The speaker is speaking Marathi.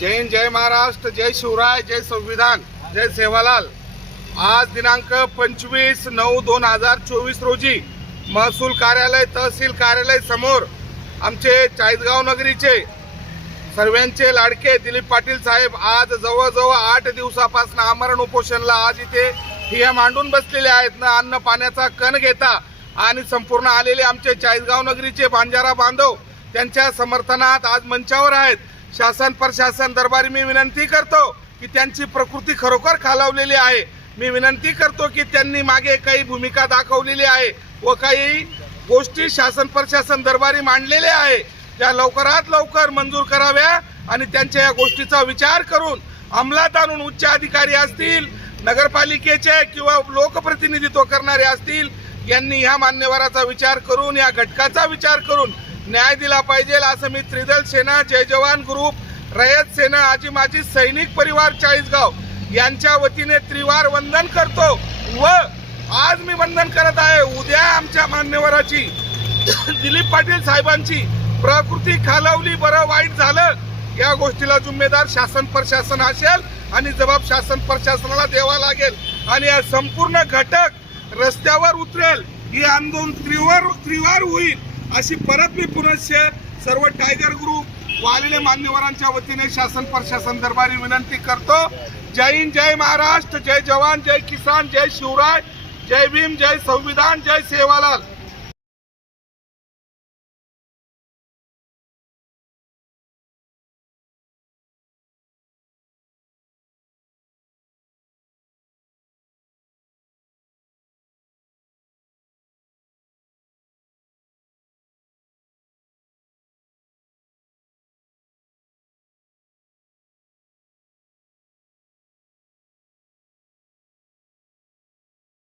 जय जय महाराष्ट्र जय शिवराय जय संविधान जय सेवालाल. आज दिनांक पंचवीस नऊ दोन हजार चोवीस रोजी महसूल कार्यालय तहसील कार्यालय समोर आमचे चाळीसगाव नगरीचे सर्वांचे लाडके दिलीप पाटील साहेब आज जवळजवळ आठ दिवसापासून आमरण उपोषणला आज इथे ठिया मांडून बसलेले आहेत. ना अन्न पाण्याचा कण घेता आणि संपूर्ण आलेले आमचे चाळीसगाव नगरीचे बांजारा बांधव त्यांच्या समर्थनात आज मंचावर आहेत. शासन प्रशासन दरबारी मी विनंती करतो की त्यांची प्रकृती खरोखर खालावलेली आहे. मी विनंती करतो की त्यांनी मागे काही भूमिका दाखवलेली आहे व काही गोष्टी शासन प्रशासन दरबारी मांडलेल्या आहे. त्या लवकरात लवकर मंजूर कराव्या आणि त्यांच्या या गोष्टीचा विचार करून अंमलात आणून उच्च अधिकारी असतील नगरपालिकेचे किंवा लोकप्रतिनिधित्व करणारे असतील यांनी ह्या मान्यवराचा विचार करून या घटकाचा विचार करून न्याय दिला पाहिजे असं मी त्रिदल सेना जय जवान ग्रुप रयत सेना आजी माजी सैनिक परिवार चाळीसगाव यांच्या वतीने त्रिवार वंदन करतो व आज मी वंदन करत आहे. उद्या आमच्या मान्यवराची दिलीप पाटील साहेबांची प्रकृती खालावली बरं वाईट झालं या गोष्टीला जुम्मेदार शासन प्रशासन असेल आणि जबाब शासन प्रशासनाला द्यावा लागेल. आणि या संपूर्ण घटक रस्त्यावर उतरेल. ही आंदोलन त्रिवार त्रिवार होईल. अशी परत मी पुनश्च सर्व टायगर ग्रुप व मान्यवरांच्या वतीने शासन प्रशासन दरबारी विनंती करतो. जय हिंद जय महाराष्ट्र जय जवान जय किसान जय शिवराय जय भीम जय संविधान जय सेवालाल.